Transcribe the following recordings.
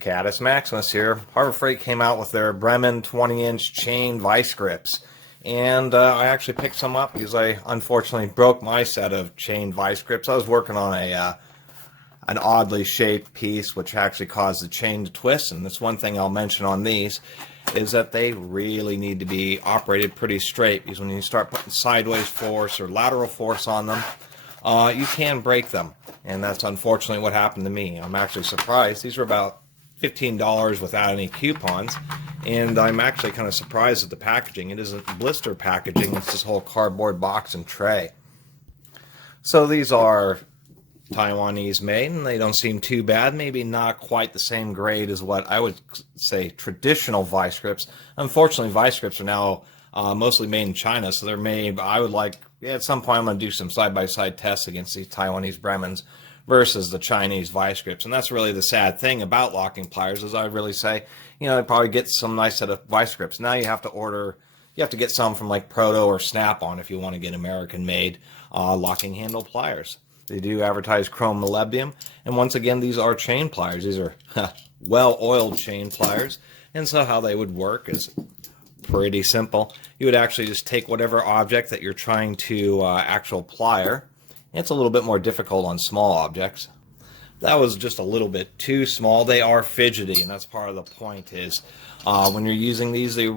Caddis Maximus here. Harbor Freight came out with their Bremen 20-inch chain vice grips. And I actually picked some up because I unfortunately broke my set of chain vice grips. I was working on an oddly shaped piece which actually caused the chain to twist. And that's one thing I'll mention on these is that they really need to be operated pretty straight, because when you start putting sideways force or lateral force on them, you can break them. And that's unfortunately what happened to me. I'm actually surprised. These were about $15 without any coupons, and I'm actually kind of surprised at the packaging. It isn't blister packaging, it's this whole cardboard box and tray. So these are Taiwanese made, and they don't seem too bad. Maybe not quite the same grade as what I would say traditional vice grips. Unfortunately, vice grips are now mostly made in China, so they're made, I would like, at some point I'm going to do some side-by-side tests against these Taiwanese Bremens versus the Chinese vice grips. And that's really the sad thing about locking pliers, is I would really say, you know, I'd probably get some nice set of vice grips. Now you have to get some from like Proto or Snap-on if you want to get American-made locking handle pliers. They do advertise chrome molybdenum, and once again, these are chain pliers. These are well-oiled chain pliers, and so how they would work is pretty simple. You would actually just take whatever object that you're trying to actual plier. It's a little bit more difficult on small objects. That was just a little bit too small. They are fidgety, and that's part of the point is when you're using these, they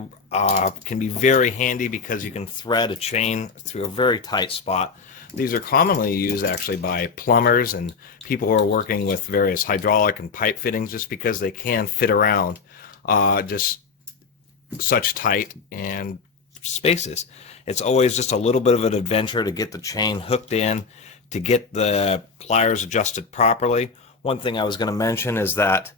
can be very handy because you can thread a chain through a very tight spot. These are commonly used actually by plumbers and people who are working with various hydraulic and pipe fittings, just because they can fit around just such tight and spaces. It's always just a little bit of an adventure to get the chain hooked in, to get the pliers adjusted properly. One thing I was going to mention is that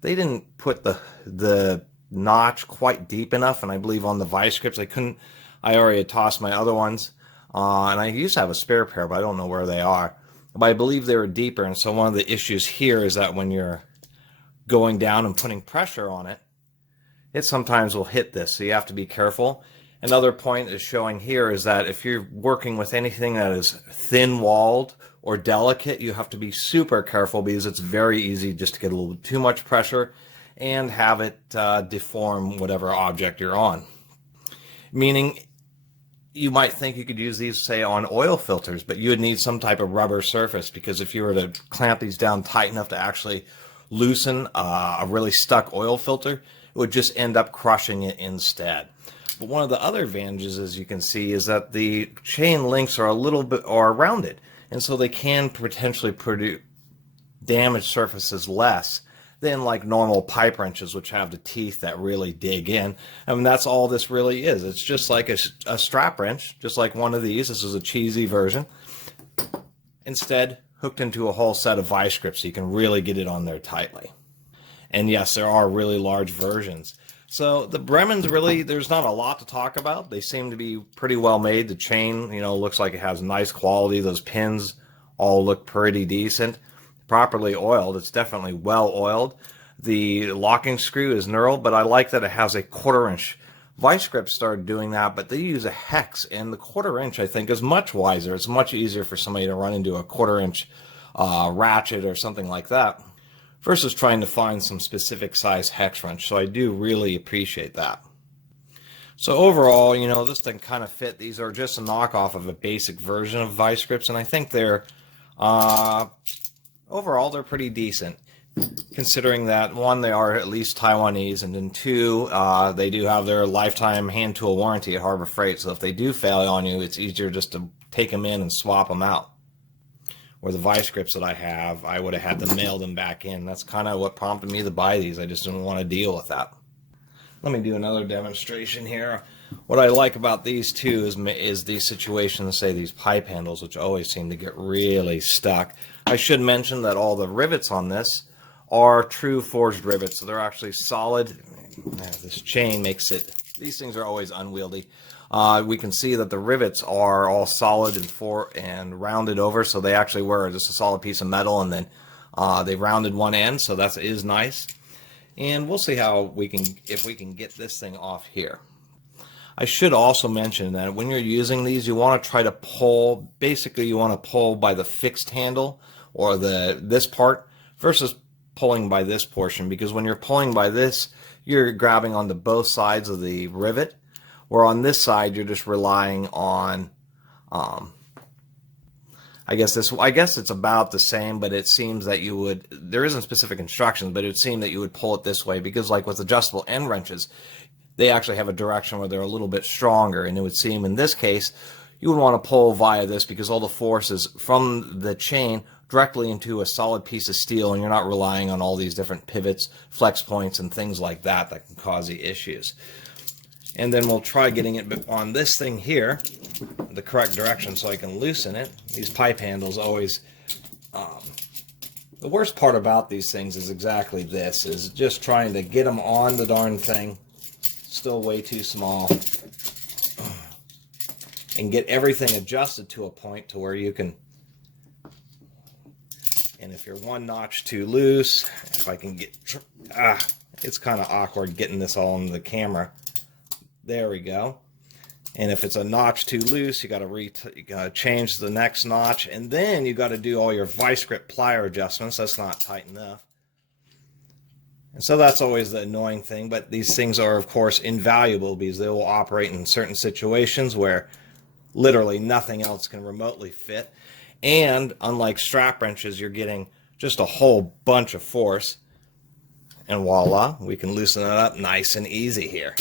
they didn't put the notch quite deep enough, and I believe on the vice grips I already had tossed my other ones, and I used to have a spare pair, but I don't know where they are. But I believe they were deeper, and so one of the issues here is that when you're going down and putting pressure on it, it sometimes will hit this, so you have to be careful. Another point is showing here is that if you're working with anything that is thin-walled or delicate, you have to be super careful, because it's very easy just to get a little bit too much pressure and have it deform whatever object you're on. Meaning, you might think you could use these, say, on oil filters, but you would need some type of rubber surface, because if you were to clamp these down tight enough to actually loosen a really stuck oil filter, it would just end up crushing it instead. But one of the other advantages, as you can see, is that the chain links are a little bit rounded, and so they can potentially produce damaged surfaces less than like normal pipe wrenches, which have the teeth that really dig in. I mean, that's all this really is. It's just like a strap wrench, just like one of these. This is a cheesy version. Instead, hooked into a whole set of vice grips, so you can really get it on there tightly. And yes, there are really large versions. So the Bremens, really, there's not a lot to talk about. They seem to be pretty well made. The chain, you know, looks like it has nice quality. Those pins all look pretty decent. Properly oiled. It's definitely well oiled. The locking screw is knurled, but I like that it has a 1/4 inch. Vice grips started doing that, but they use a hex, and the 1/4 inch, I think, is much wiser. It's much easier for somebody to run into a 1/4 inch ratchet or something like that, versus trying to find some specific size hex wrench. So I do really appreciate that. So overall, you know, this thing kind of fit. These are just a knockoff of a basic version of vice grips, and I think they're overall they're pretty decent, considering that, one, they are at least Taiwanese, and then two, they do have their lifetime hand tool warranty at Harbor Freight, so if they do fail on you, it's easier just to take them in and swap them out. Or the vice grips that I have, I would have had to mail them back in. That's kind of what prompted me to buy these. I just didn't want to deal with that. Let me do another demonstration here. What I like about these two is these situations, say these pipe handles, which always seem to get really stuck. I should mention that all the rivets on this are true forged rivets, so they're actually solid. This chain makes it, these things are always unwieldy. We can see that the rivets are all solid and rounded over, so they actually were just a solid piece of metal, and then they rounded one end, so that is nice. And we'll see how if we can get this thing off here. I should also mention that when you're using these, you want to try to pull, basically you want to pull by the fixed handle or this part, versus pulling by this portion, because when you're pulling by this, you're grabbing onto both sides of the rivet, where on this side you're just relying on I guess it's about the same, but it seems that you would, there isn't specific instructions, but it would seem that you would pull it this way, because like with adjustable end wrenches, they actually have a direction where they're a little bit stronger, and it would seem in this case you would want to pull via this, because all the force is from the chain directly into a solid piece of steel, and you're not relying on all these different pivots, flex points, and things like that that can cause the issues. And then we'll try getting it on this thing here, the correct direction, so I can loosen it. These pipe handles always, the worst part about these things is exactly this, is just trying to get them on the darn thing, still way too small, and get everything adjusted to a point to where you can, and if you're one notch too loose, if I can get, it's kind of awkward getting this all in the camera. There we go. And if it's a notch too loose, you got to change the next notch, and then you got to do all your Vise-Grip plier adjustments. That's not tight enough. And so that's always the annoying thing, but these things are, of course, invaluable, because they will operate in certain situations where literally nothing else can remotely fit. And unlike strap wrenches, you're getting just a whole bunch of force. And voila, we can loosen it up nice and easy here.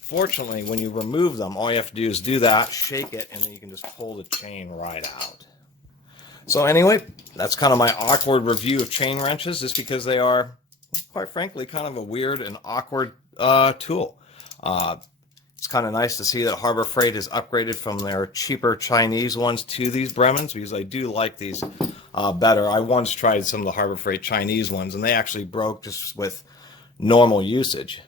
Fortunately, when you remove them, all you have to do is do that, shake it, and then you can just pull the chain right out. So anyway, that's kind of my awkward review of chain wrenches, just because they are, quite frankly, kind of a weird and awkward tool. It's kind of nice to see that Harbor Freight has upgraded from their cheaper Chinese ones to these Bremens, because I do like these better. I once tried some of the Harbor Freight Chinese ones, and they actually broke just with normal usage.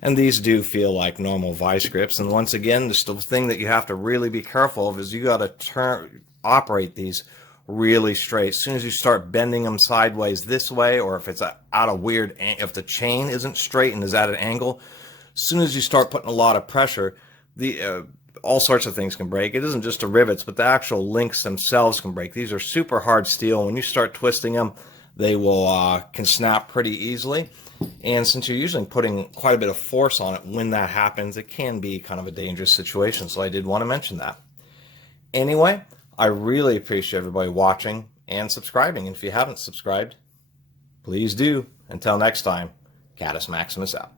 And these do feel like normal vice grips. And once again, just the thing that you have to really be careful of is you got to operate these really straight. As soon as you start bending them sideways this way, or if it's out of weird, if the chain isn't straight and is at an angle, as soon as you start putting a lot of pressure, all sorts of things can break. It isn't just the rivets, but the actual links themselves can break. These are super hard steel. When you start twisting them, they will can snap pretty easily. And since you're usually putting quite a bit of force on it when that happens, it can be kind of a dangerous situation. So I did want to mention that. Anyway, I really appreciate everybody watching and subscribing. And if you haven't subscribed, please do. Until next time, Catus Maximus out.